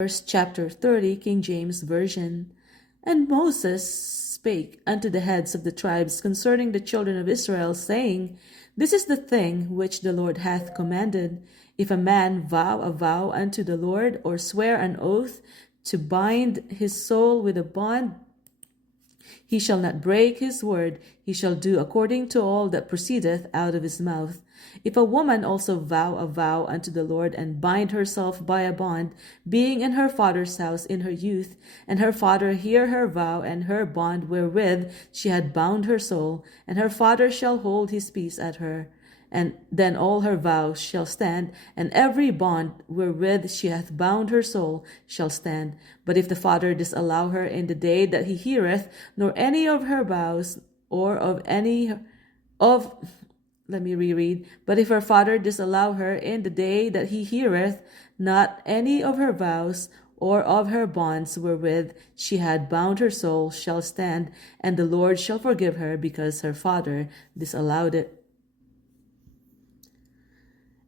Verse chapter 30, King James Version. And Moses spake unto the heads of the tribes concerning the children of Israel, saying, This is the thing which the Lord hath commanded. If a man vow a vow unto the Lord, or swear an oath to bind his soul with a bond, he shall not break his word, he shall do according to all that proceedeth out of his mouth. If a woman also vow a vow unto the Lord, and bind herself by a bond, being in her father's house in her youth, and her father hear her vow and her bond wherewith she had bound her soul, and her father shall hold his peace at her, and then all her vows shall stand, and every bond wherewith she hath bound her soul shall stand. But if the father disallow her in the day that he heareth, nor any of her vows, or of any of let me reread. But if her father disallow her in the day that he heareth, not any of her vows, or of her bonds wherewith she had bound her soul shall stand, and the Lord shall forgive her, because her father disallowed it.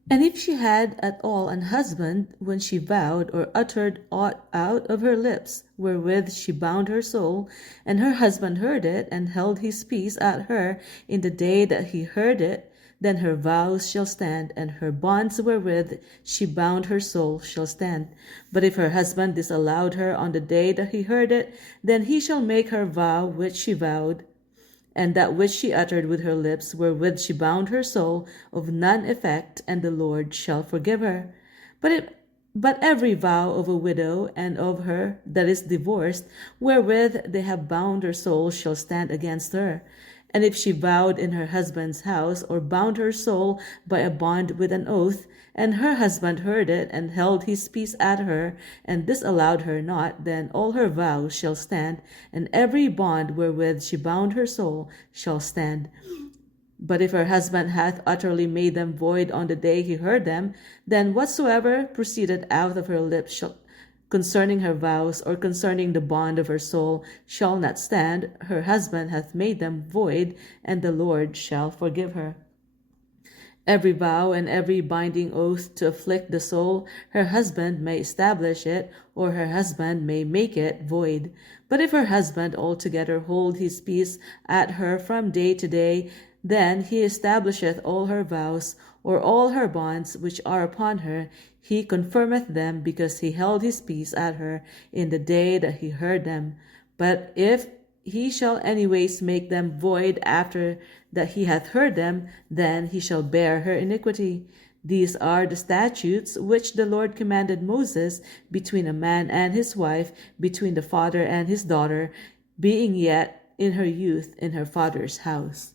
And if she had at all an husband, when she vowed or uttered aught out of her lips, wherewith she bound her soul, and her husband heard it, and held his peace at her in the day that he heard it, then her vows shall stand, and her bonds wherewith she bound her soul shall stand. But if her husband disallowed her on the day that he heard it, then he shall make her vow which she vowed, and that which she uttered with her lips, wherewith she bound her soul, of none effect, and the Lord shall forgive her. But every vow of a widow and of her that is divorced, wherewith they have bound her soul, shall stand against her. And if she vowed in her husband's house, or bound her soul by a bond with an oath, and her husband heard it, and held his peace at her, and disallowed her not, then all her vows shall stand, and every bond wherewith she bound her soul shall stand. But if her husband hath utterly made them void on the day he heard them, then whatsoever proceeded out of her lips shall, concerning her vows, or concerning the bond of her soul, shall not stand. Her husband hath made them void, and the Lord shall forgive her. Every vow and every binding oath to afflict the soul, her husband may establish it, or her husband may make it void. But if her husband altogether hold his peace at her from day to day, then he establisheth all her vows, or all her bonds which are upon her, he confirmeth them, because he held his peace at her in the day that he heard them. But if he shall anyways make them void after that he hath heard them, then he shall bear her iniquity. These are the statutes which the Lord commanded Moses between a man and his wife, between the father and his daughter, being yet in her youth in her father's house.